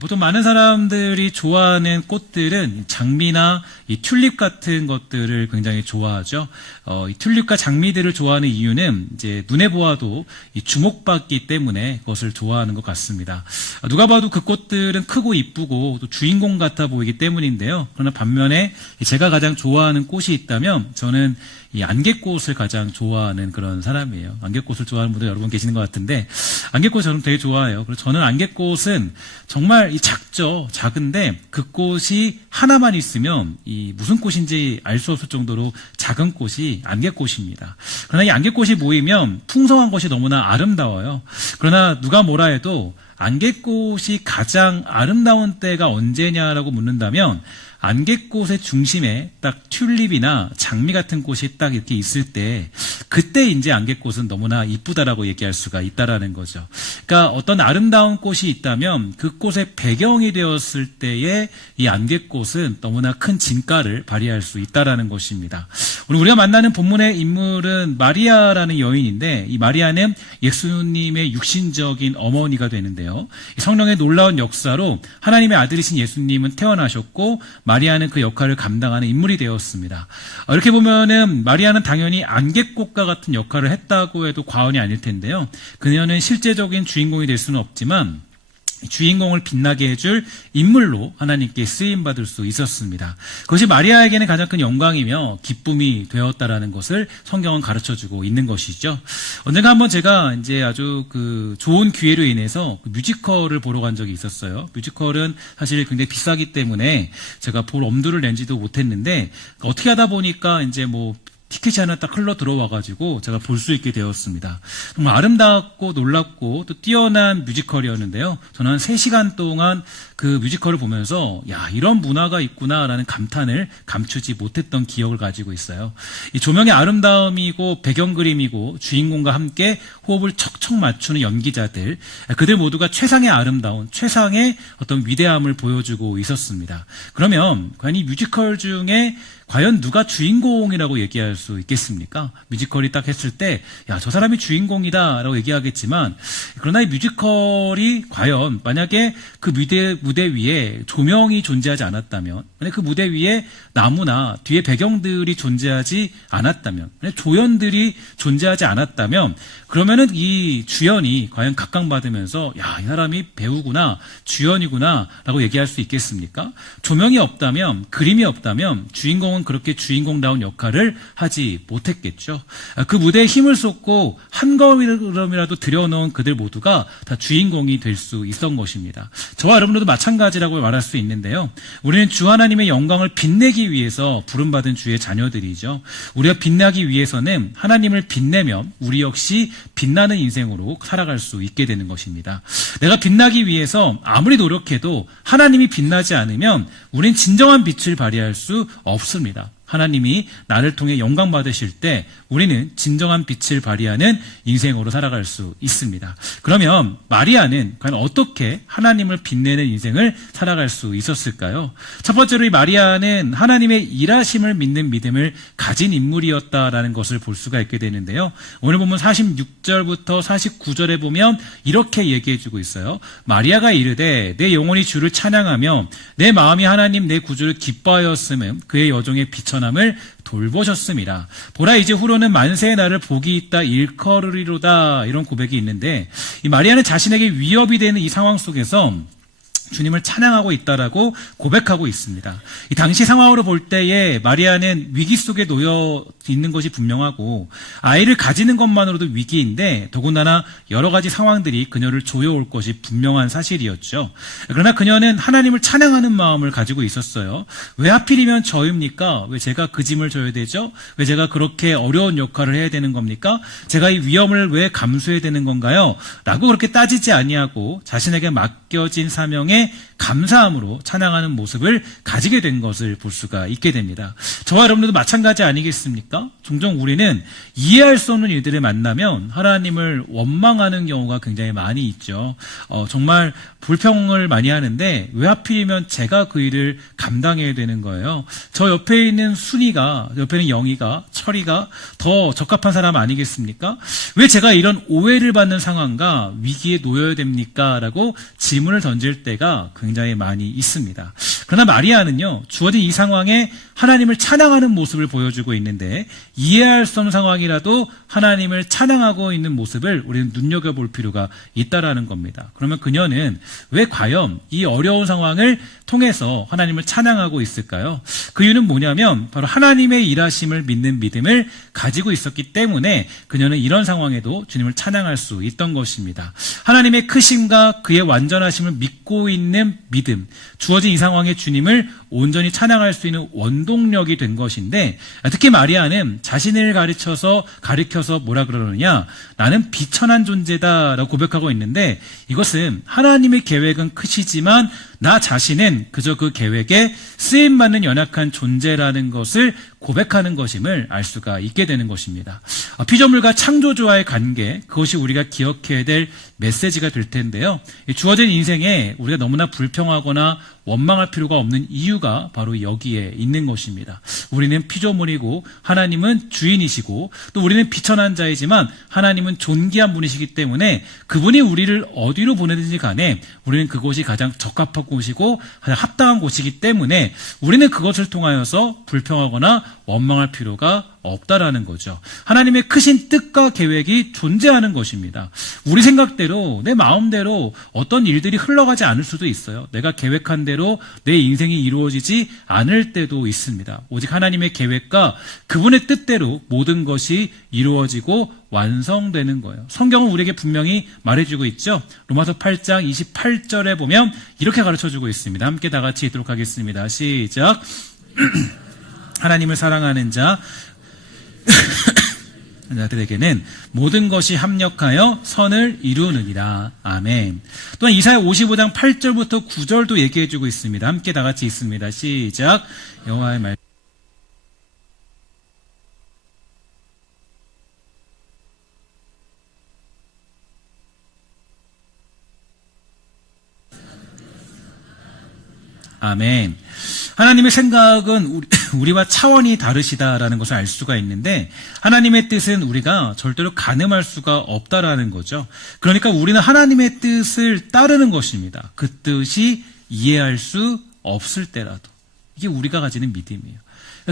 보통 많은 사람들이 좋아하는 꽃들은 장미나 이 튤립 같은 것들을 굉장히 좋아하죠. 이 튤립과 장미들을 좋아하는 이유는 이제 눈에 보아도 이 주목받기 때문에 그것을 좋아하는 것 같습니다. 누가 봐도 그 꽃들은 크고 이쁘고 또 주인공 같아 보이기 때문인데요. 그러나 반면에 제가 가장 좋아하는 꽃이 있다면 저는 이 안개꽃을 가장 좋아하는 그런 사람이에요. 안개꽃을 좋아하는 분들 여러분 계시는 것 같은데, 안개꽃 저는 되게 좋아해요. 그래서 저는 안개꽃은 정말 이 작죠. 작은데 그 꽃이 하나만 있으면 이 무슨 꽃인지 알 수 없을 정도로 작은 꽃이 안개꽃입니다. 그러나 이 안개꽃이 모이면 풍성한 것이 너무나 아름다워요. 그러나 누가 뭐라 해도 안개꽃이 가장 아름다운 때가 언제냐라고 묻는다면, 안개꽃의 중심에 딱 튤립이나 장미 같은 꽃이 딱 이렇게 있을 때, 그때 이제 안개꽃은 너무나 이쁘다라고 얘기할 수가 있다라는 거죠. 그러니까 어떤 아름다운 꽃이 있다면 그 꽃의 배경이 되었을 때에 이 안개꽃은 너무나 큰 진가를 발휘할 수 있다라는 것입니다. 오늘 우리가 만나는 본문의 인물은 마리아라는 여인인데, 이 마리아는 예수님의 육신적인 어머니가 되는데요. 성령의 놀라운 역사로 하나님의 아들이신 예수님은 태어나셨고, 마리아는 그 역할을 감당하는 인물이 되었습니다. 이렇게 보면은 마리아는 당연히 안개꽃과 같은 역할을 했다고 해도 과언이 아닐 텐데요. 그녀는 실제적인 주인공이 될 수는 없지만 주인공을 빛나게 해줄 인물로 하나님께 쓰임받을 수 있었습니다. 그것이 마리아에게는 가장 큰 영광이며 기쁨이 되었다라는 것을 성경은 가르쳐주고 있는 것이죠. 언젠가 한번 제가 이제 아주 좋은 기회로 인해서 뮤지컬을 보러 간 적이 있었어요. 뮤지컬은 사실 굉장히 비싸기 때문에 제가 볼 엄두를 낸지도 못했는데, 어떻게 하다 보니까 이제 티켓이 하나 딱 흘러 들어와가지고 제가 볼 수 있게 되었습니다. 정말 아름답고 놀랍고 또 뛰어난 뮤지컬이었는데요. 저는 한 3시간 동안 그 뮤지컬을 보면서 야, 이런 문화가 있구나라는 감탄을 감추지 못했던 기억을 가지고 있어요. 이 조명의 아름다움이고 배경 그림이고 주인공과 함께 호흡을 척척 맞추는 연기자들, 그들 모두가 최상의 아름다운, 최상의 어떤 위대함을 보여주고 있었습니다. 그러면 과연 이 뮤지컬 중에 과연 누가 주인공이라고 얘기할 수 있겠습니까? 뮤지컬이 딱 했을 때, 야, 저 사람이 주인공이다 라고 얘기하겠지만, 그러나 이 뮤지컬이 과연 만약에 그 무대 위에 조명이 존재하지 않았다면, 만약 그 무대 위에 나무나 뒤에 배경들이 존재하지 않았다면, 조연들이 존재하지 않았다면, 그러면은 이 주연이 과연 각광받으면서 야, 이 사람이 배우구나, 주연이구나 라고 얘기할 수 있겠습니까? 조명이 없다면, 그림이 없다면 주인공은 그렇게 주인공다운 역할을 하지 못했겠죠. 그 무대에 힘을 쏟고 한 걸음이라도 들여놓은 그들 모두가 다 주인공이 될 수 있었던 것입니다. 저와 여러분들도 마찬가지라고 말할 수 있는데요. 우리는 주 하나님의 영광을 빛내기 위해서 부름받은 주의 자녀들이죠. 우리가 빛나기 위해서는 하나님을 빛내면 우리 역시 빛나는 인생으로 살아갈 수 있게 되는 것입니다. 내가 빛나기 위해서 아무리 노력해도 하나님이 빛나지 않으면 우린 진정한 빛을 발휘할 수 없습니다. 하나님이 나를 통해 영광 받으실 때 우리는 진정한 빛을 발휘하는 인생으로 살아갈 수 있습니다. 그러면 마리아는 과연 어떻게 하나님을 빛내는 인생을 살아갈 수 있었을까요? 첫 번째로 이 마리아는 하나님의 일하심을 믿는 믿음을 가진 인물이었다라는 것을 볼 수가 있게 되는데요. 오늘 보면 46절부터 49절에 보면 이렇게 얘기해주고 있어요. 마리아가 이르되 내 영혼이 주를 찬양하며 내 마음이 하나님 내 구주를 기뻐하였음은 그의 여종의 비천함을 돌보셨습니다. 보라 이제 후로는 만세의 날을 복이 있다 일컬으리로다, 이런 고백이 있는데, 이 마리아는 자신에게 위협이 되는 이 상황 속에서 주님을 찬양하고 있다라고 고백하고 있습니다. 이 당시 상황으로 볼 때에 마리아는 위기 속에 놓여 있는 것이 분명하고 아이를 가지는 것만으로도 위기인데 더군다나 여러 가지 상황들이 그녀를 조여올 것이 분명한 사실이었죠. 그러나 그녀는 하나님을 찬양하는 마음을 가지고 있었어요. 왜 하필이면 저입니까? 왜 제가 그 짐을 져야 되죠? 왜 제가 그렇게 어려운 역할을 해야 되는 겁니까? 제가 이 위험을 왜 감수해야 되는 건가요? 라고 그렇게 따지지 아니하고 자신에게 맡겨진 사명에 감사함으로 찬양하는 모습을 가지게 된 것을 볼 수가 있게 됩니다. 저와 여러분들도 마찬가지 아니겠습니까? 종종 우리는 이해할 수 없는 일들을 만나면 하나님을 원망하는 경우가 굉장히 많이 있죠. 정말 불평을 많이 하는데 왜 하필이면 제가 그 일을 감당해야 되는 거예요? 저 옆에 있는 순이가, 옆에 있는 영희가, 철이가 더 적합한 사람 아니겠습니까? 왜 제가 이런 오해를 받는 상황과 위기에 놓여야 됩니까? 라고 질문을 던질 때가 때가 굉장히 많이 있습니다. 그러나 마리아는요, 주어진 이 상황에 하나님을 찬양하는 모습을 보여주고 있는데, 이해할 수 없는 상황이라도 하나님을 찬양하고 있는 모습을 우리는 눈여겨볼 필요가 있다라는 겁니다. 그러면 그녀는 왜 과연 이 어려운 상황을 통해서 하나님을 찬양하고 있을까요? 그 이유는 뭐냐면 바로 하나님의 일하심을 믿는 믿음을 가지고 있었기 때문에 그녀는 이런 상황에도 주님을 찬양할 수 있던 것입니다. 하나님의 크심과 그의 완전하심을 믿고 있는 믿음, 주어진 이 상황에 주님을 온전히 찬양할 수 있는 원동력이 된 것인데, 특히 마리아는 자신을 가리켜서 뭐라 그러느냐, 나는 비천한 존재다라고 고백하고 있는데, 이것은 하나님의 계획은 크시지만 나 자신은 그저 그 계획에 쓰임받는 연약한 존재라는 것을 고백하는 것임을 알 수가 있게 되는 것입니다. 피조물과 창조주와의 관계, 그것이 우리가 기억해야 될 메시지가 될 텐데요. 주어진 인생에 우리가 너무나 불평하거나 원망할 필요가 없는 이유가 바로 여기에 있는 것입니다. 우리는 피조물이고 하나님은 주인이시고 또 우리는 비천한 자이지만 하나님은 존귀한 분이시기 때문에 그분이 우리를 어디로 보내든지 간에 우리는 그곳이 가장 적합한 곳이고 가장 합당한 곳이기 때문에 우리는 그것을 통하여서 불평하거나 원망할 필요가 없다라는 거죠. 하나님의 크신 뜻과 계획이 존재하는 것입니다. 우리 생각대로 내 마음대로 어떤 일들이 흘러가지 않을 수도 있어요. 내가 계획한 대로 내 인생이 이루어지지 않을 때도 있습니다. 오직 하나님의 계획과 그분의 뜻대로 모든 것이 이루어지고 완성되는 거예요. 성경은 우리에게 분명히 말해주고 있죠. 로마서 8장 28절에 보면 이렇게 가르쳐주고 있습니다. 함께 다 같이 읽도록 하겠습니다. 시작. 하나님을 사랑하는 자들에게는 모든 것이 합력하여 선을 이루느니라. 아멘. 또한 이사야 55장 8절부터 9절도 얘기해주고 있습니다. 함께 다 같이 읽습니다. 시작. 여호와의 말. 아멘. 하나님의 생각은 우리와 차원이 다르시다라는 것을 알 수가 있는데, 하나님의 뜻은 우리가 절대로 가늠할 수가 없다라는 거죠. 그러니까 우리는 하나님의 뜻을 따르는 것입니다. 그 뜻이 이해할 수 없을 때라도. 이게 우리가 가지는 믿음이에요.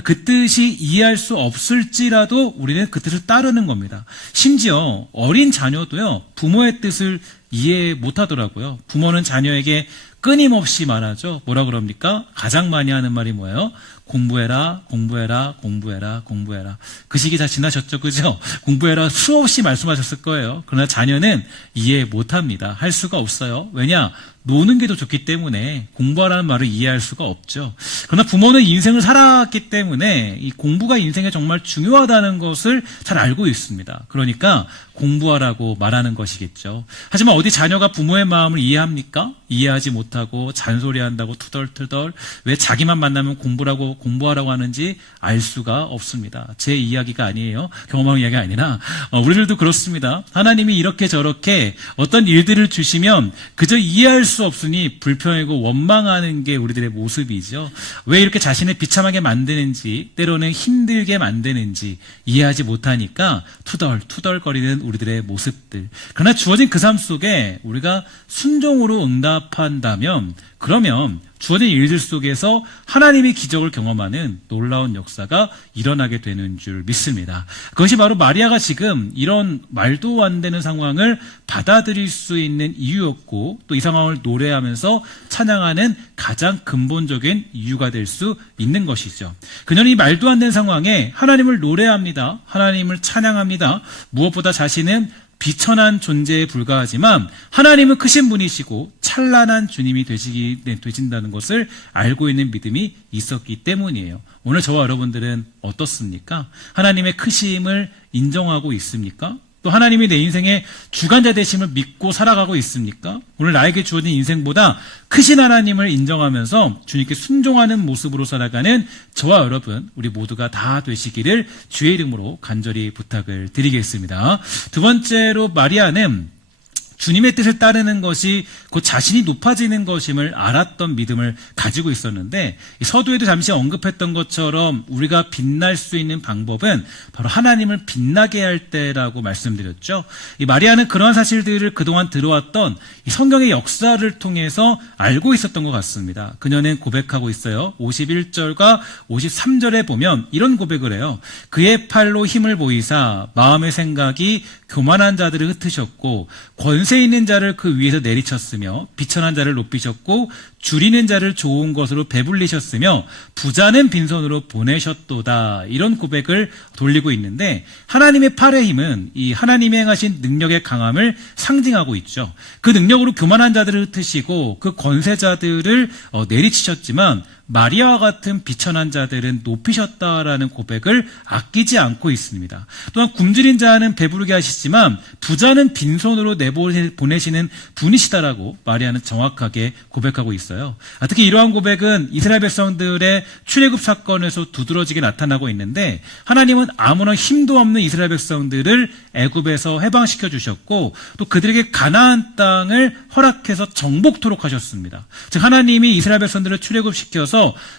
그 뜻이 이해할 수 없을지라도 우리는 그 뜻을 따르는 겁니다. 심지어 어린 자녀도요, 부모의 뜻을 이해 못하더라고요. 부모는 자녀에게 끊임없이 말하죠. 뭐라 그럽니까? 가장 많이 하는 말이 뭐예요? 공부해라, 공부해라, 공부해라, 공부해라. 그 시기 다 지나셨죠, 그죠? 공부해라 수없이 말씀하셨을 거예요. 그러나 자녀는 이해 못합니다. 할 수가 없어요. 왜냐? 노는 게 더 좋기 때문에 공부하라는 말을 이해할 수가 없죠. 그러나 부모는 인생을 살아왔기 때문에 이 공부가 인생에 정말 중요하다는 것을 잘 알고 있습니다. 그러니까 공부하라고 말하는 것이겠죠. 하지만 어디 자녀가 부모의 마음을 이해합니까? 이해하지 못하고 잔소리한다고 투덜투덜 왜 자기만 만나면 공부하라고 하는지 알 수가 없습니다. 제 이야기가 아니에요. 경험한 이야기가 아니라 우리들도 그렇습니다. 하나님이 이렇게 저렇게 어떤 일들을 주시면 그저 이해할 수 없으니 불평하고 원망하는 게 우리들의 모습이죠. 왜 이렇게 자신을 비참하게 만드는지, 때로는 힘들게 만드는지 이해하지 못하니까 투덜투덜거리는 우리들의 모습들. 그러나 주어진 그 삶 속에 우리가 순종으로 응답한다면, 그러면 주어진 일들 속에서 하나님의 기적을 경험하는 놀라운 역사가 일어나게 되는 줄 믿습니다. 그것이 바로 마리아가 지금 이런 말도 안 되는 상황을 받아들일 수 있는 이유였고, 또 이 상황을 노래하면서 찬양하는 가장 근본적인 이유가 될 수 있는 것이죠. 그녀는 이 말도 안 되는 상황에 하나님을 노래합니다. 하나님을 찬양합니다. 무엇보다 자신은 비천한 존재에 불과하지만 하나님은 크신 분이시고 찬란한 주님이 되신다는 것을 알고 있는 믿음이 있었기 때문이에요. 오늘 저와 여러분들은 어떻습니까? 하나님의 크심을 인정하고 있습니까? 또 하나님이 내 인생의 주관자 되심을 믿고 살아가고 있습니까? 오늘 나에게 주어진 인생보다 크신 하나님을 인정하면서 주님께 순종하는 모습으로 살아가는 저와 여러분, 우리 모두가 다 되시기를 주의 이름으로 간절히 부탁을 드리겠습니다. 두 번째로 마리아는 주님의 뜻을 따르는 것이 곧 자신이 높아지는 것임을 알았던 믿음을 가지고 있었는데, 서두에도 잠시 언급했던 것처럼 우리가 빛날 수 있는 방법은 바로 하나님을 빛나게 할 때라고 말씀드렸죠. 이 마리아는 그러한 사실들을 그동안 들어왔던 이 성경의 역사를 통해서 알고 있었던 것 같습니다. 그녀는 고백하고 있어요. 51절과 53절에 보면 이런 고백을 해요. 그의 팔로 힘을 보이사 마음의 생각이 교만한 자들을 흩으셨고 권세 있는 자를 그 위에서 내리쳤으며 비천한 자를 높이셨고 줄이는 자를 좋은 것으로 배불리셨으며 부자는 빈손으로 보내셨도다. 이런 고백을 돌리고 있는데, 하나님의 팔의 힘은 이 하나님이 행하신 능력의 강함을 상징하고 있죠. 그 능력으로 교만한 자들을 흩으시고 그 권세자들을 내리치셨지만 마리아와 같은 비천한 자들은 높이셨다라는 고백을 아끼지 않고 있습니다. 또한 굶주린 자는 배부르게 하시지만 부자는 빈손으로 내보내시는 분이시다라고 마리아는 정확하게 고백하고 있어요. 특히 이러한 고백은 이스라엘 백성들의 출애굽 사건에서 두드러지게 나타나고 있는데, 하나님은 아무런 힘도 없는 이스라엘 백성들을 애굽에서 해방시켜 주셨고 또 그들에게 가나안 땅을 허락해서 정복토록 하셨습니다. 즉 하나님이 이스라엘 백성들을 출애굽시켜서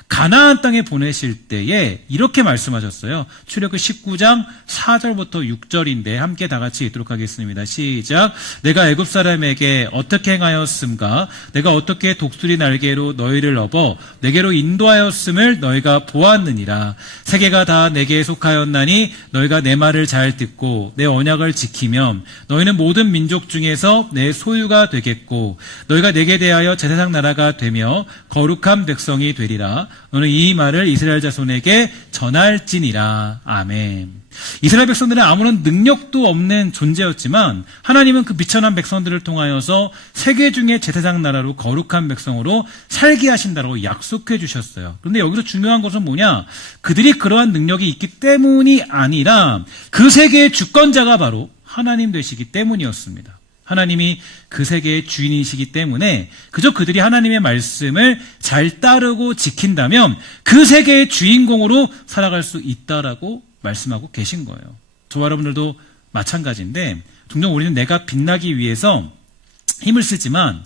가나안 땅에 보내실 때에 이렇게 말씀하셨어요. 출애굽 19장 4절부터 6절인데 함께 다 같이 읽도록 하겠습니다. 시작. 내가 애굽 사람에게 어떻게 행하였음가? 내가 어떻게 독수리 날개로 너희를 업어 내게로 인도하였음을 너희가 보았느니라. 세계가 다 내게 속하였나니 너희가 내 말을 잘 듣고 내 언약을 지키면 너희는 모든 민족 중에서 내 소유가 되겠고 너희가 내게 대하여 제사장 나라가 되며 거룩한 백성이 되리라. 너는 이 말을 이스라엘 자손에게 전할지니라. 아멘. 이스라엘 백성들은 아무런 능력도 없는 존재였지만 하나님은 그 비천한 백성들을 통하여서 세계 중에 제사장 나라로 거룩한 백성으로 살게 하신다고 약속해 주셨어요. 그런데 여기서 중요한 것은 뭐냐? 그들이 그러한 능력이 있기 때문이 아니라 그 세계의 주권자가 바로 하나님 되시기 때문이었습니다. 하나님이 그 세계의 주인이시기 때문에 그저 그들이 하나님의 말씀을 잘 따르고 지킨다면 그 세계의 주인공으로 살아갈 수 있다라고 말씀하고 계신 거예요. 저와 여러분들도 마찬가지인데, 종종 우리는 내가 빛나기 위해서 힘을 쓰지만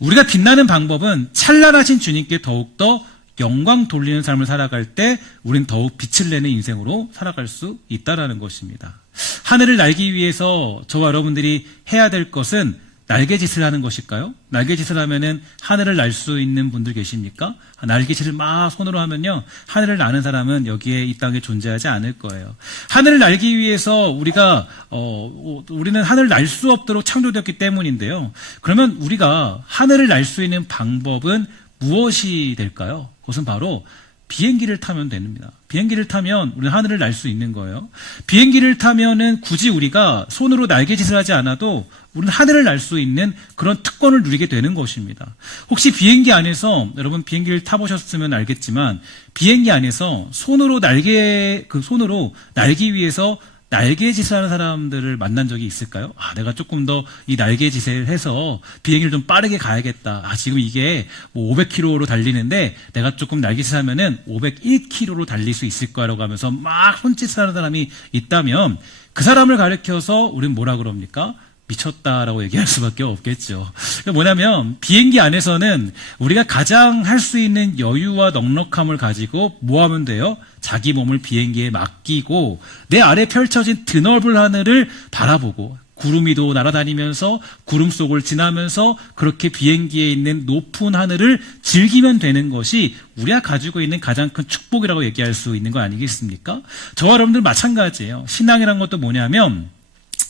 우리가 빛나는 방법은 찬란하신 주님께 더욱더 영광 돌리는 삶을 살아갈 때 우리는 더욱 빛을 내는 인생으로 살아갈 수 있다라는 것입니다. 하늘을 날기 위해서 저와 여러분들이 해야 될 것은 날개짓을 하는 것일까요? 날개짓을 하면은 하늘을 날 수 있는 분들 계십니까? 날개짓을 막 손으로 하면요, 하늘을 나는 사람은 여기에 이 땅에 존재하지 않을 거예요. 하늘을 날기 위해서 우리는 하늘을 날 수 없도록 창조되었기 때문인데요. 그러면 우리가 하늘을 날 수 있는 방법은 무엇이 될까요? 그것은 바로 비행기를 타면 됩니다. 비행기를 타면 우리는 하늘을 날 수 있는 거예요. 비행기를 타면은 굳이 우리가 손으로 날개짓을 하지 않아도 우리는 하늘을 날 수 있는 그런 특권을 누리게 되는 것입니다. 혹시 비행기 안에서, 여러분 비행기를 타보셨으면 알겠지만 비행기 안에서 손으로 날기 위해서 날개짓을 하는 사람들을 만난 적이 있을까요? 내가 조금 더 이 날개짓을 해서 비행기를 좀 빠르게 가야겠다. 지금 이게 뭐 500km로 달리는데 내가 조금 날개짓을 하면은 501km로 달릴 수 있을 거라고 하면서 막 손짓을 하는 사람이 있다면 그 사람을 가리켜서 우리는 뭐라 그럽니까? 미쳤다라고 얘기할 수밖에 없겠죠. 뭐냐면 비행기 안에서는 우리가 가장 할 수 있는 여유와 넉넉함을 가지고 뭐 하면 돼요? 자기 몸을 비행기에 맡기고 내 아래 펼쳐진 드넓은 하늘을 바라보고 구름 위도 날아다니면서 구름 속을 지나면서 그렇게 비행기에 있는 높은 하늘을 즐기면 되는 것이 우리가 가지고 있는 가장 큰 축복이라고 얘기할 수 있는 거 아니겠습니까? 저와 여러분들 마찬가지예요. 신앙이란 것도 뭐냐면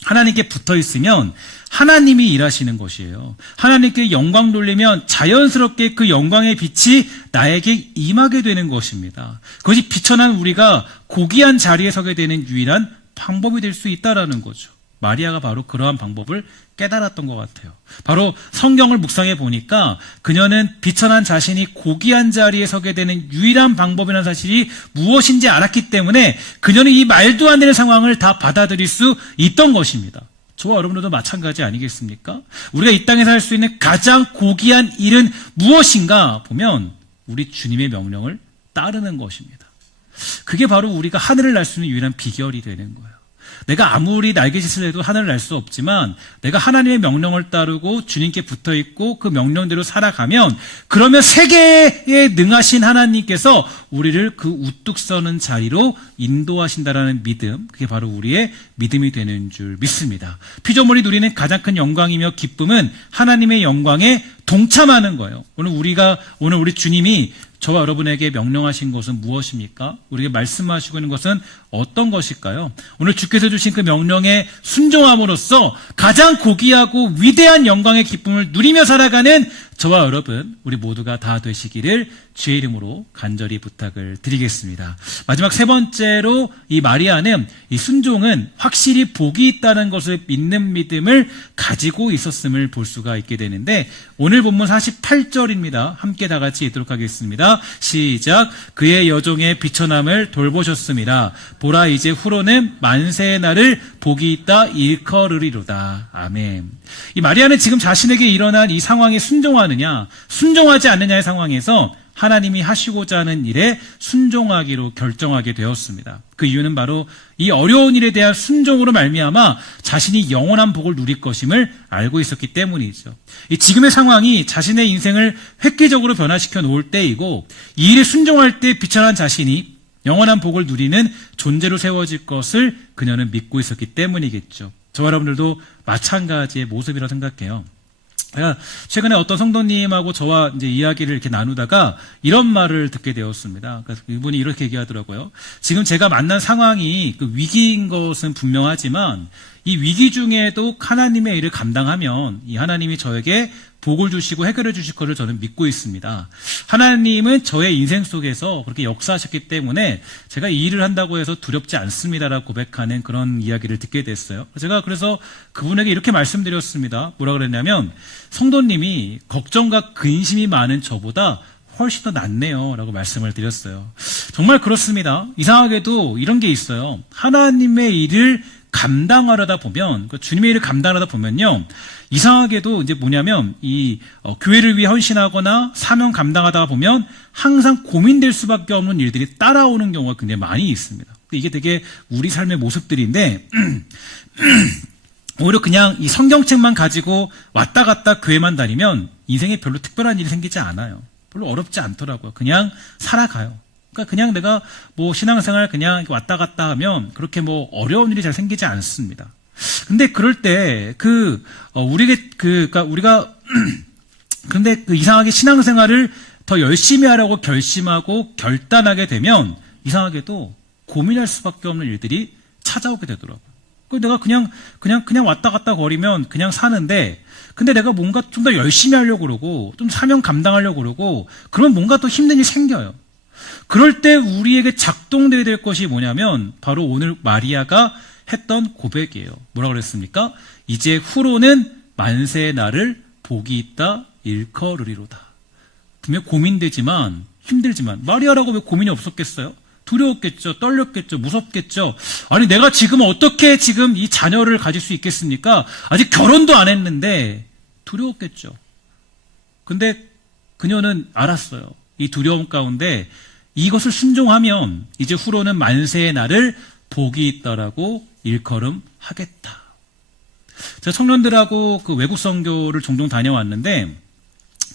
하나님께 붙어 있으면 하나님이 일하시는 것이에요. 하나님께 영광 돌리면 자연스럽게 그 영광의 빛이 나에게 임하게 되는 것입니다. 그것이 비천한 우리가 고귀한 자리에 서게 되는 유일한 방법이 될 수 있다라는 거죠. 마리아가 바로 그러한 방법을 깨달았던 것 같아요. 바로 성경을 묵상해 보니까 그녀는 비천한 자신이 고귀한 자리에 서게 되는 유일한 방법이라는 사실이 무엇인지 알았기 때문에 그녀는 이 말도 안 되는 상황을 다 받아들일 수 있던 것입니다. 저와 여러분들도 마찬가지 아니겠습니까? 우리가 이 땅에서 할 수 있는 가장 고귀한 일은 무엇인가 보면 우리 주님의 명령을 따르는 것입니다. 그게 바로 우리가 하늘을 날 수 있는 유일한 비결이 되는 거예요. 내가 아무리 날개짓을 해도 하늘을 날 수 없지만 내가 하나님의 명령을 따르고 주님께 붙어 있고 그 명령대로 살아가면 그러면 세계에 능하신 하나님께서 우리를 그 우뚝 서는 자리로 인도하신다라는 믿음, 그게 바로 우리의 믿음이 되는 줄 믿습니다. 피조물이 누리는 가장 큰 영광이며 기쁨은 하나님의 영광에 동참하는 거예요. 오늘 우리 주님이 저와 여러분에게 명령하신 것은 무엇입니까? 우리에게 말씀하시고 있는 것은 어떤 것일까요? 오늘 주께서 주신 그 명령에 순종함으로써 가장 고귀하고 위대한 영광의 기쁨을 누리며 살아가는 저와 여러분, 우리 모두가 다 되시기를 주의 이름으로 간절히 부탁을 드리겠습니다. 마지막 세 번째로 이 마리아는 이 순종은 확실히 복이 있다는 것을 믿는 믿음을 가지고 있었음을 볼 수가 있게 되는데 오늘 본문 48절입니다. 함께 다 같이 읽도록 하겠습니다. 시작. 그의 여종의 비천함을 돌보셨습니다. 보라 이제 후로는 만세의 날을 복이 있다 일컬으리로다. 아멘. 이 마리아는 지금 자신에게 일어난 이 상황에 순종하느냐 순종하지 않느냐의 상황에서 하나님이 하시고자 하는 일에 순종하기로 결정하게 되었습니다. 그 이유는 바로 이 어려운 일에 대한 순종으로 말미암아 자신이 영원한 복을 누릴 것임을 알고 있었기 때문이죠. 이 지금의 상황이 자신의 인생을 획기적으로 변화시켜 놓을 때이고 이 일에 순종할 때 비천한 자신이 영원한 복을 누리는 존재로 세워질 것을 그녀는 믿고 있었기 때문이겠죠. 저와 여러분들도 마찬가지의 모습이라고 생각해요. 제가 최근에 어떤 성도님하고 저와 이제 이야기를 이렇게 나누다가 이런 말을 듣게 되었습니다. 그래서 이분이 이렇게 얘기하더라고요. 지금 제가 만난 상황이 그 위기인 것은 분명하지만 이 위기 중에도 하나님의 일을 감당하면 이 하나님이 저에게 복을 주시고 해결해 주실 것을 저는 믿고 있습니다. 하나님은 저의 인생 속에서 그렇게 역사하셨기 때문에 제가 이 일을 한다고 해서 두렵지 않습니다라고 고백하는 그런 이야기를 듣게 됐어요. 제가 그래서 그분에게 이렇게 말씀드렸습니다. 뭐라 그랬냐면 성도님이 걱정과 근심이 많은 저보다 훨씬 더 낫네요 라고 말씀을 드렸어요. 정말 그렇습니다. 이상하게도 이런 게 있어요. 하나님의 일을 감당하려다 보면, 주님의 일을 감당하려다 보면요, 이상하게도 이제 뭐냐면, 교회를 위해 헌신하거나 사명 감당하다 보면 항상 고민될 수밖에 없는 일들이 따라오는 경우가 굉장히 많이 있습니다. 이게 되게 우리 삶의 모습들인데, 오히려 그냥 이 성경책만 가지고 왔다 갔다 교회만 다니면 인생에 별로 특별한 일이 생기지 않아요. 별로 어렵지 않더라고요. 그냥 살아가요. 그러니까 그냥 내가 뭐 신앙생활 그냥 왔다 갔다 하면 그렇게 뭐 어려운 일이 잘 생기지 않습니다. 근데 그럴 때 그러니까 우리가 근데 그 이상하게 신앙생활을 더 열심히 하라고 결심하고 결단하게 되면 이상하게도 고민할 수밖에 없는 일들이 찾아오게 되더라고요. 내가 그냥 왔다 갔다 거리면 그냥 사는데 근데 내가 뭔가 좀 더 열심히 하려고 그러고 좀 사명 감당하려고 그러고 그러면 뭔가 또 힘든 일이 생겨요. 그럴 때 우리에게 작동돼야 될 것이 뭐냐면 바로 오늘 마리아가 했던 고백이에요. 뭐라고 그랬습니까? 이제 후로는 만세의 날을 복이 있다 일컬으리로다. 분명 고민되지만 힘들지만 마리아라고 왜 고민이 없었겠어요? 두려웠겠죠. 떨렸겠죠. 무섭겠죠. 아니 내가 지금 어떻게 지금 이 자녀를 가질 수 있겠습니까? 아직 결혼도 안 했는데 두려웠겠죠. 근데 그녀는 알았어요. 이 두려움 가운데 이것을 순종하면 이제 후로는 만세의 날을 복이 있다라고 일컬음하겠다. 제가 청년들하고 그 외국 선교를 종종 다녀왔는데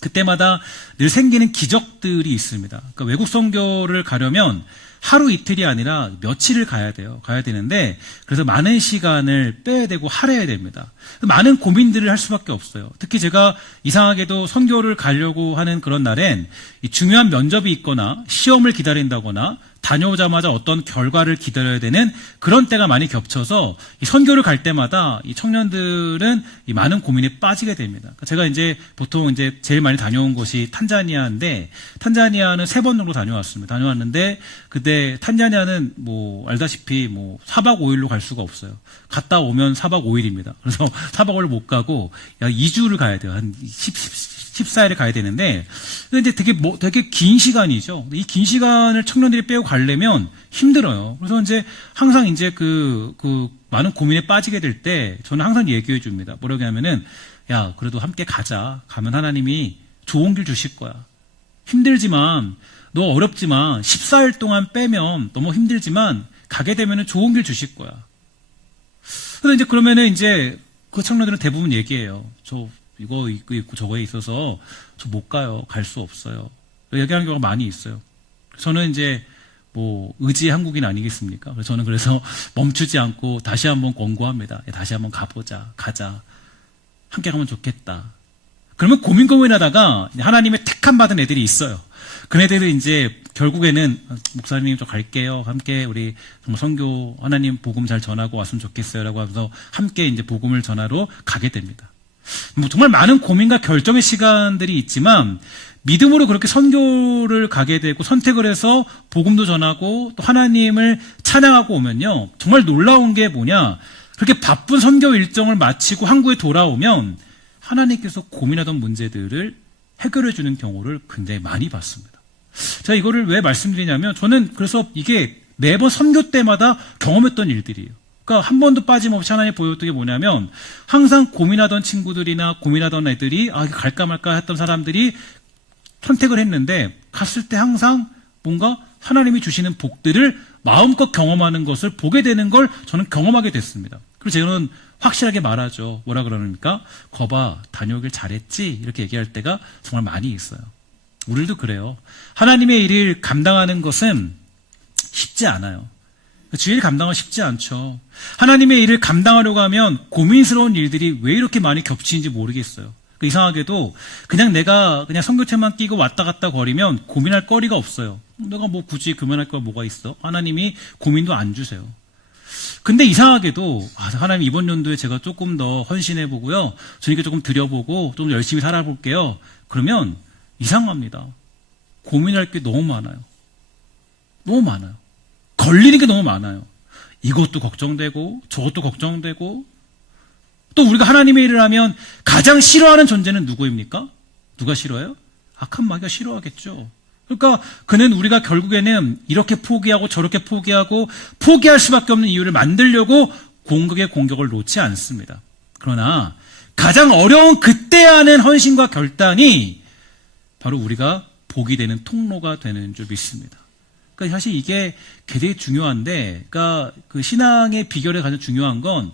그때마다 늘 생기는 기적들이 있습니다. 그러니까 외국 선교를 가려면 하루 이틀이 아니라 며칠을 가야 돼요. 가야 되는데 그래서 많은 시간을 빼야 되고 할애해야 됩니다. 많은 고민들을 할 수밖에 없어요. 특히 제가 이상하게도 선교를 가려고 하는 그런 날엔 이 중요한 면접이 있거나 시험을 기다린다거나 다녀오자마자 어떤 결과를 기다려야 되는 그런 때가 많이 겹쳐서 이 선교를 갈 때마다 이 청년들은 이 많은 고민에 빠지게 됩니다. 제가 이제 보통 이제 제일 많이 다녀온 곳이 탄자니아인데 탄자니아는 3번 정도 다녀왔습니다. 다녀왔는데 그때 탄자니아는 뭐 알다시피 뭐 4박 5일로 갈 수가 없어요. 갔다 오면 4박 5일입니다. 그래서 4박 5일 못 가고 약 2주를 가야 돼요. 한 14일을 가야 되는데, 근데 되게 긴 시간이죠. 이 긴 시간을 청년들이 빼고 가려면 힘들어요. 그래서 이제 항상 이제 많은 고민에 빠지게 될 때 저는 항상 얘기해 줍니다. 뭐라고 하면은, 야, 그래도 함께 가자. 가면 하나님이 좋은 길 주실 거야. 힘들지만, 너 어렵지만, 14일 동안 빼면 너무 힘들지만, 가게 되면은 좋은 길 주실 거야. 그래서 이제 그러면은 이제 그 청년들은 대부분 얘기해요. 저 이거 있고 저거에 있어서 저 못 가요. 갈 수 없어요. 얘기하는 경우가 많이 있어요. 저는 이제 뭐 의지의 한국인 아니겠습니까? 그래서 저는 그래서 멈추지 않고 다시 한번 권고합니다. 다시 한번 가보자, 가자, 함께 가면 좋겠다. 그러면 고민하다가 하나님의 택함 받은 애들이 있어요. 그네들은 이제 결국에는 목사님 저 갈게요. 함께 우리 정말 선교 하나님 복음 잘 전하고 왔으면 좋겠어요라고 하면서 함께 이제 복음을 전하러 가게 됩니다. 뭐 정말 많은 고민과 결정의 시간들이 있지만 믿음으로 그렇게 선교를 가게 되고 선택을 해서 복음도 전하고 또 하나님을 찬양하고 오면요. 정말 놀라운 게 뭐냐. 그렇게 바쁜 선교 일정을 마치고 한국에 돌아오면 하나님께서 고민하던 문제들을 해결해 주는 경우를 굉장히 많이 봤습니다. 제가 이거를 왜 말씀드리냐면 저는 그래서 이게 매번 선교 때마다 경험했던 일들이에요. 그러니까 한 번도 빠짐없이 하나님 보여줬던 게 뭐냐면 항상 고민하던 친구들이나 고민하던 애들이 갈까 말까 했던 사람들이 선택을 했는데 갔을 때 항상 뭔가 하나님이 주시는 복들을 마음껏 경험하는 것을 보게 되는 걸 저는 경험하게 됐습니다. 그리고 저는 확실하게 말하죠. 뭐라 그러니까 거봐 다녀오길 잘했지 이렇게 얘기할 때가 정말 많이 있어요. 우리도 그래요. 하나님의 일을 감당하는 것은 쉽지 않아요. 주일 감당은 쉽지 않죠. 하나님의 일을 감당하려고 하면 고민스러운 일들이 왜 이렇게 많이 겹치는지 모르겠어요. 이상하게도 그냥 내가 그냥 선교체만 끼고 왔다 갔다 거리면 고민할 거리가 없어요. 내가 뭐 굳이 고민할 거 뭐가 있어? 하나님이 고민도 안 주세요. 근데 이상하게도 하나님 이번 연도에 제가 조금 더 헌신해 보고요. 주님께 조금 드려보고 좀 열심히 살아볼게요. 그러면 이상합니다. 고민할 게 너무 많아요. 너무 많아요. 걸리는 게 너무 많아요. 이것도 걱정되고 저것도 걱정되고 또 우리가 하나님의 일을 하면 가장 싫어하는 존재는 누구입니까? 누가 싫어해요? 악한 마귀가 싫어하겠죠. 그러니까 그는 우리가 결국에는 이렇게 포기하고 저렇게 포기하고 포기할 수밖에 없는 이유를 만들려고 공격의 공격을 놓지 않습니다. 그러나 가장 어려운 그때 하는 헌신과 결단이 바로 우리가 복이 되는 통로가 되는 줄 믿습니다. 그러니까 사실 이게 굉장히 중요한데, 그러니까 그 신앙의 비결에 가장 중요한 건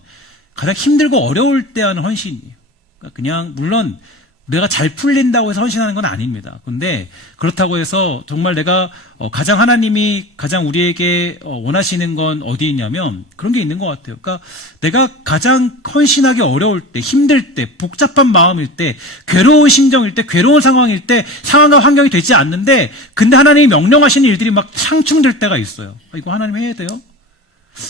가장 힘들고 어려울 때 하는 헌신이에요. 그러니까 그냥 물론 내가 잘 풀린다고 해서 헌신하는 건 아닙니다. 그런데 그렇다고 해서 정말 내가 가장 하나님이 가장 우리에게 원하시는 건 어디 있냐면 그런 게 있는 것 같아요. 그러니까 내가 가장 헌신하기 어려울 때, 힘들 때, 복잡한 마음일 때, 괴로운 심정일 때, 괴로운 상황일 때 상황과 환경이 되지 않는데 근데 하나님이 명령하시는 일들이 막 상충될 때가 있어요. 이거 하나님 해야 돼요?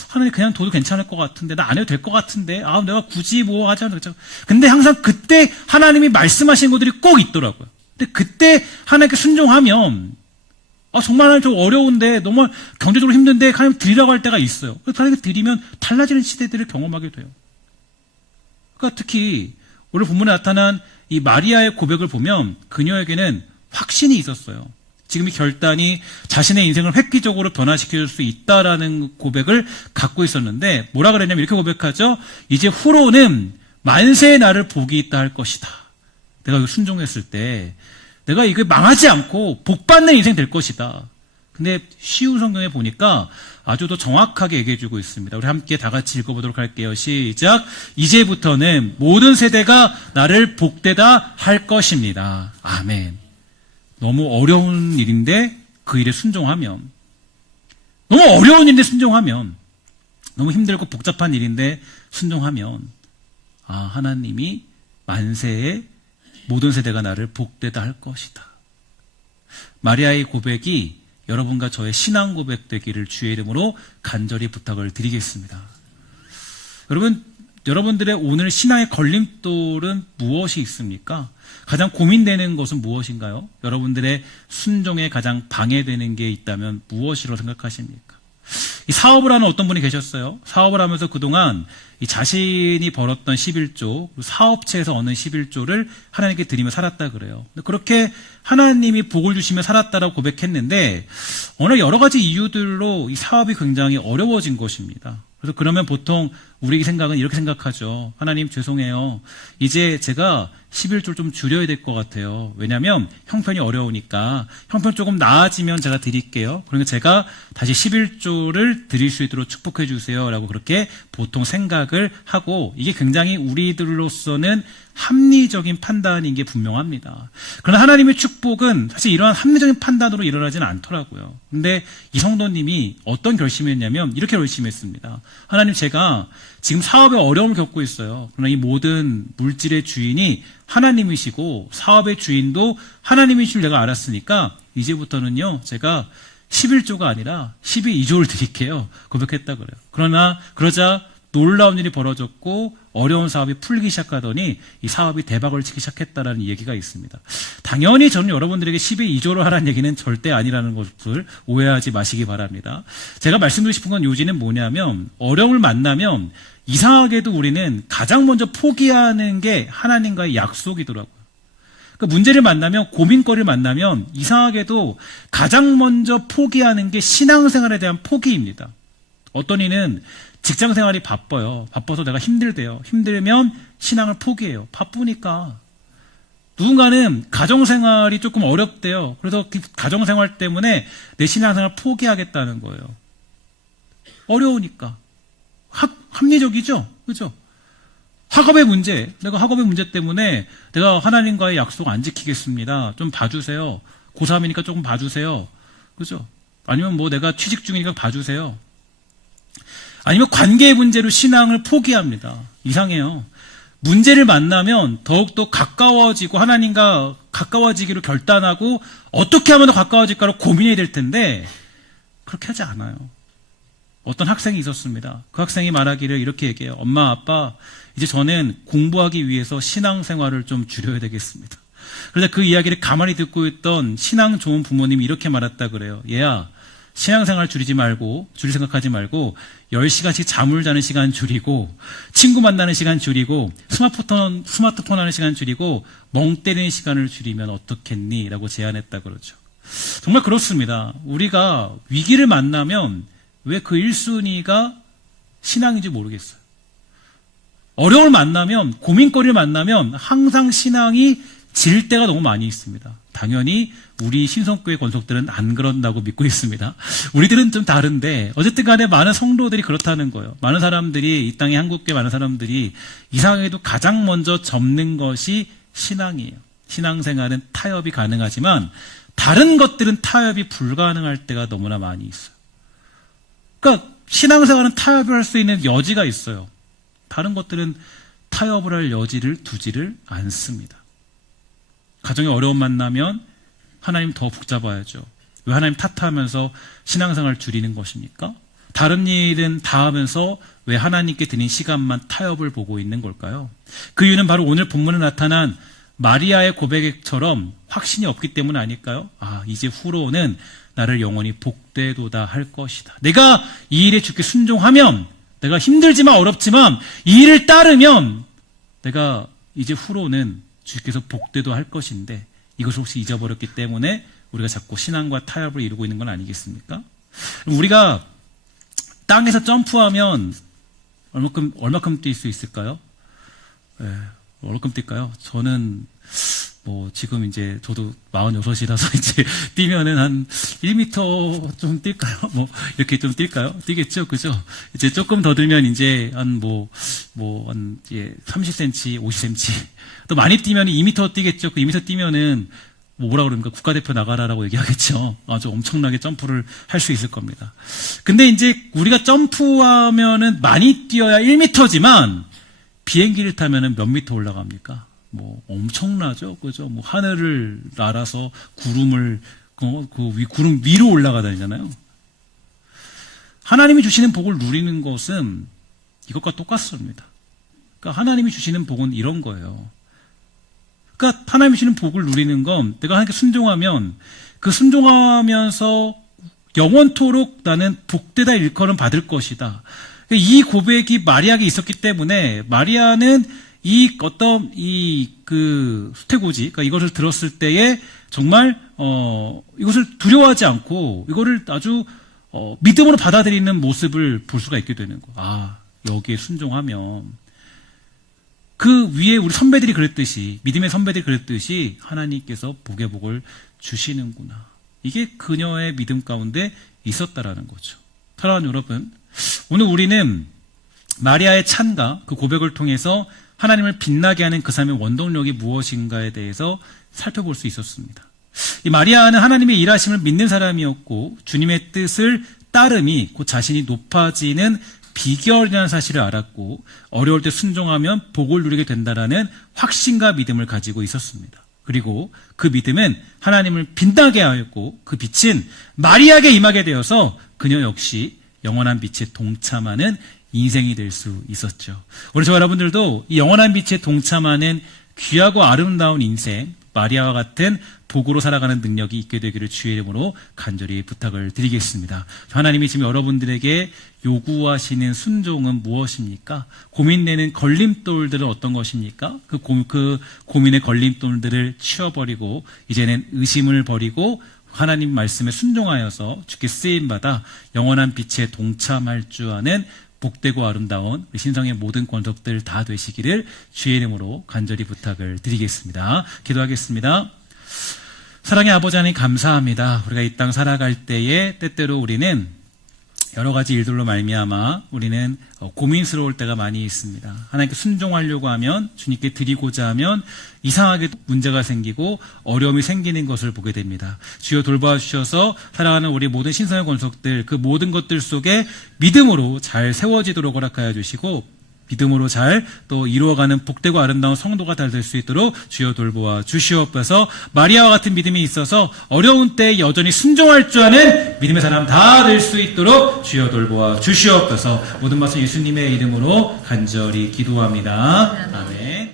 하나님 그냥 둬도 괜찮을 것 같은데 나 안 해도 될 것 같은데 내가 굳이 뭐 하지 않을까. 근데 항상 그때 하나님이 말씀하시는 것들이 꼭 있더라고요. 근데 그때 하나님께 순종하면 정말 하나님 좀 어려운데 너무 경제적으로 힘든데 하나님 드리라고 할 때가 있어요. 그래서 하나님께 드리면 달라지는 시대들을 경험하게 돼요. 그러니까 특히 오늘 본문에 나타난 이 마리아의 고백을 보면 그녀에게는 확신이 있었어요. 지금 이 결단이 자신의 인생을 획기적으로 변화시킬 수 있다라는 고백을 갖고 있었는데 뭐라 그랬냐면 이렇게 고백하죠. 이제 후로는 만세의 날을 복이 있다 할 것이다. 내가 이거 순종했을 때 내가 이거 망하지 않고 복받는 인생 될 것이다. 근데 쉬운 성경에 보니까 아주 더 정확하게 얘기해주고 있습니다. 우리 함께 다 같이 읽어보도록 할게요. 시작. 이제부터는 모든 세대가 나를 복되다 할 것입니다. 아멘. 너무 어려운 일인데 그 일에 순종하면, 너무 어려운 일인데 순종하면, 너무 힘들고 복잡한 일인데 순종하면 하나님이 만세에 모든 세대가 나를 복되다 할 것이다. 마리아의 고백이 여러분과 저의 신앙 고백 되기를 주의 이름으로 간절히 부탁을 드리겠습니다. 여러분들의 오늘 신앙의 걸림돌은 무엇이 있습니까? 가장 고민되는 것은 무엇인가요? 여러분들의 순종에 가장 방해되는 게 있다면 무엇이라고 생각하십니까? 이 사업을 하는 어떤 분이 계셨어요. 사업을 하면서 그동안 이 자신이 벌었던 11조, 사업체에서 얻는 11조를 하나님께 드리며 살았다 그래요. 그렇게 하나님이 복을 주시며 살았다라고 고백했는데 어느 여러 가지 이유들로 이 사업이 굉장히 어려워진 것입니다. 그래서 그러면 보통 우리 생각은 이렇게 생각하죠. 하나님 죄송해요. 이제 제가 11조를 좀 줄여야 될 것 같아요. 왜냐하면 형편이 어려우니까 형편 조금 나아지면 제가 드릴게요. 그러니까 제가 다시 11조를 드릴 수 있도록 축복해 주세요 라고 그렇게 보통 생각을 하고, 이게 굉장히 우리들로서는 합리적인 판단인 게 분명합니다. 그러나 하나님의 축복은 사실 이러한 합리적인 판단으로 일어나지는 않더라고요. 근데 이 성도님이 어떤 결심을 했냐면 이렇게 결심했습니다. 하나님, 제가 지금 사업에 어려움을 겪고 있어요. 그러나 이 모든 물질의 주인이 하나님이시고 사업의 주인도 하나님이신 줄 내가 알았으니까 이제부터는요, 제가 11조가 아니라 12조를 드릴게요. 고백했다 그래요. 그러자 놀라운 일이 벌어졌고 어려운 사업이 풀리기 시작하더니 이 사업이 대박을 치기 시작했다라는 얘기가 있습니다. 당연히 저는 여러분들에게 12조를 하라는 얘기는 절대 아니라는 것을 오해하지 마시기 바랍니다. 제가 말씀드리고 싶은 건 요지는 뭐냐면, 어려움을 만나면 이상하게도 우리는 가장 먼저 포기하는 게 하나님과의 약속이더라고요. 그러니까 문제를 만나면, 고민거리를 만나면 이상하게도 가장 먼저 포기하는 게 신앙생활에 대한 포기입니다. 어떤 이는 직장 생활이 바빠요. 바빠서 내가 힘들대요. 힘들면 신앙을 포기해요. 바쁘니까. 누군가는 가정생활이 조금 어렵대요. 그래서 그 가정생활 때문에 내 신앙생활을 포기하겠다는 거예요. 어려우니까. 합리적이죠? 그죠? 학업의 문제. 내가 학업의 문제 때문에 내가 하나님과의 약속 안 지키겠습니다. 좀 봐주세요. 고3이니까 조금 봐주세요. 그죠? 아니면 뭐 내가 취직 중이니까 봐주세요. 아니면 관계의 문제로 신앙을 포기합니다. 이상해요. 문제를 만나면 더욱더 가까워지고 하나님과 가까워지기로 결단하고 어떻게 하면 더 가까워질까로 고민해야 될 텐데 그렇게 하지 않아요. 어떤 학생이 있었습니다. 그 학생이 말하기를 이렇게 얘기해요. 엄마, 아빠, 이제 저는 공부하기 위해서 신앙생활을 좀 줄여야 되겠습니다. 그러자 그 이야기를 가만히 듣고 있던 신앙 좋은 부모님이 이렇게 말했다 그래요. 얘야, 신앙생활 줄일 생각하지 말고 10시간씩 잠을 자는 시간 줄이고, 친구 만나는 시간 줄이고, 스마트폰 하는 시간 줄이고, 멍 때리는 시간을 줄이면 어떻겠니? 라고 제안했다 그러죠. 정말 그렇습니다. 우리가 위기를 만나면 왜 그 1순위가 신앙인지 모르겠어요. 어려움을 만나면, 고민거리를 만나면 항상 신앙이 질 때가 너무 많이 있습니다. 당연히 우리 신성교회 권속들은 안 그런다고 믿고 있습니다. 우리들은 좀 다른데 어쨌든 간에 많은 성도들이 그렇다는 거예요. 많은 사람들이, 이 땅의 한국교회 많은 사람들이 이상하게도 가장 먼저 접는 것이 신앙이에요. 신앙생활은 타협이 가능하지만 다른 것들은 타협이 불가능할 때가 너무나 많이 있어요. 그러니까 신앙생활은 타협을 할 수 있는 여지가 있어요. 다른 것들은 타협을 할 여지를 두지를 않습니다. 가정에 어려움 만나면 하나님 더 붙잡아야죠. 왜 하나님 탓하면서 신앙생활을 줄이는 것입니까? 다른 일은 다 하면서 왜 하나님께 드린 시간만 타협을 보고 있는 걸까요? 그 이유는 바로 오늘 본문에 나타난 마리아의 고백처럼 확신이 없기 때문 아닐까요? 이제 후로는 나를 영원히 복되도다 할 것이다. 내가 이 일에 주께 순종하면, 내가 힘들지만 어렵지만 이 일을 따르면 내가 이제 후로는 주께서 복되도 할 것인데, 이것을 혹시 잊어버렸기 때문에 우리가 자꾸 신앙과 타협을 이루고 있는 건 아니겠습니까? 우리가 땅에서 점프하면 얼마큼 뛸 수 있을까요? 얼마큼 뛸까요? 저는 지금 이제 저도 46이라서 이제 뛰면은 한 1m 좀 뛸까요? 이렇게 좀 뛸까요? 뛰겠죠? 그죠? 이제 조금 더 들면 이제 한 30cm, 50cm. 또 많이 뛰면 2m 뛰겠죠? 그 2m 뛰면은 뭐라 그럽니까? 국가대표 나가라라고 얘기하겠죠? 아주 엄청나게 점프를 할 수 있을 겁니다. 근데 이제 우리가 점프하면은 많이 뛰어야 1m지만 비행기를 타면은 몇 미터 올라갑니까? 엄청나죠? 그죠? 하늘을 날아서 구름 위로 올라가다니잖아요. 하나님이 주시는 복을 누리는 것은 이것과 똑같습니다. 그러니까 하나님이 주시는 복은 이런 거예요. 그러니까 하나님이 주시는 복을 누리는 건 내가 하나님께 순종하면 그 순종하면서 영원토록 나는 복되다 일컬음 받을 것이다. 이 고백이 마리아에게 있었기 때문에 마리아는 수태고지, 그러니까 이것을 들었을 때에 정말, 이것을 두려워하지 않고, 이거를 아주, 믿음으로 받아들이는 모습을 볼 수가 있게 되는 거예요. 여기에 순종하면 그 위에 우리 선배들이 그랬듯이, 믿음의 선배들이 그랬듯이 하나님께서 복의 복을 주시는구나. 이게 그녀의 믿음 가운데 있었다라는 거죠. 사랑하는 여러분, 오늘 우리는 마리아의 찬가, 그 고백을 통해서 하나님을 빛나게 하는 그 삶의 원동력이 무엇인가에 대해서 살펴볼 수 있었습니다. 이 마리아는 하나님의 일하심을 믿는 사람이었고 주님의 뜻을 따름이 곧 자신이 높아지는 비결이라는 사실을 알았고 어려울 때 순종하면 복을 누리게 된다라는 확신과 믿음을 가지고 있었습니다. 그리고 그 믿음은 하나님을 빛나게 하였고 그 빛은 마리아에게 임하게 되어서 그녀 역시 영원한 빛에 동참하는 인생이 될 수 있었죠. 우리 저와 여러분들도 이 영원한 빛에 동참하는 귀하고 아름다운 인생, 마리아와 같은 복으로 살아가는 능력이 있게 되기를 주의 이름으로 간절히 부탁을 드리겠습니다. 하나님이 지금 여러분들에게 요구하시는 순종은 무엇입니까? 고민되는 걸림돌들은 어떤 것입니까? 그 고민의 걸림돌들을 치워버리고 이제는 의심을 버리고 하나님 말씀에 순종하여서 주께 쓰임받아 영원한 빛에 동참할 줄 아는 복되고 아름다운 우리 신성의 모든 권속들 다 되시기를 주의 이름으로 간절히 부탁을 드리겠습니다. 기도하겠습니다. 사랑의 아버지 하나님 감사합니다. 우리가 이 땅 살아갈 때에 때때로 우리는 여러 가지 일들로 말미암아 우리는 고민스러울 때가 많이 있습니다. 하나님께 순종하려고 하면, 주님께 드리고자 하면 이상하게 문제가 생기고 어려움이 생기는 것을 보게 됩니다. 주여 돌봐주셔서 살아가는 우리 모든 신성의 권속들, 그 모든 것들 속에 믿음으로 잘 세워지도록 허락하여 주시고 믿음으로 잘 또 이루어가는 복되고 아름다운 성도가 다 될 수 있도록 주여 돌보아 주시옵소서. 마리아와 같은 믿음이 있어서 어려운 때 여전히 순종할 줄 아는 믿음의 사람 다 될 수 있도록 주여 돌보아 주시옵소서. 모든 말씀 예수님의 이름으로 간절히 기도합니다. 아멘.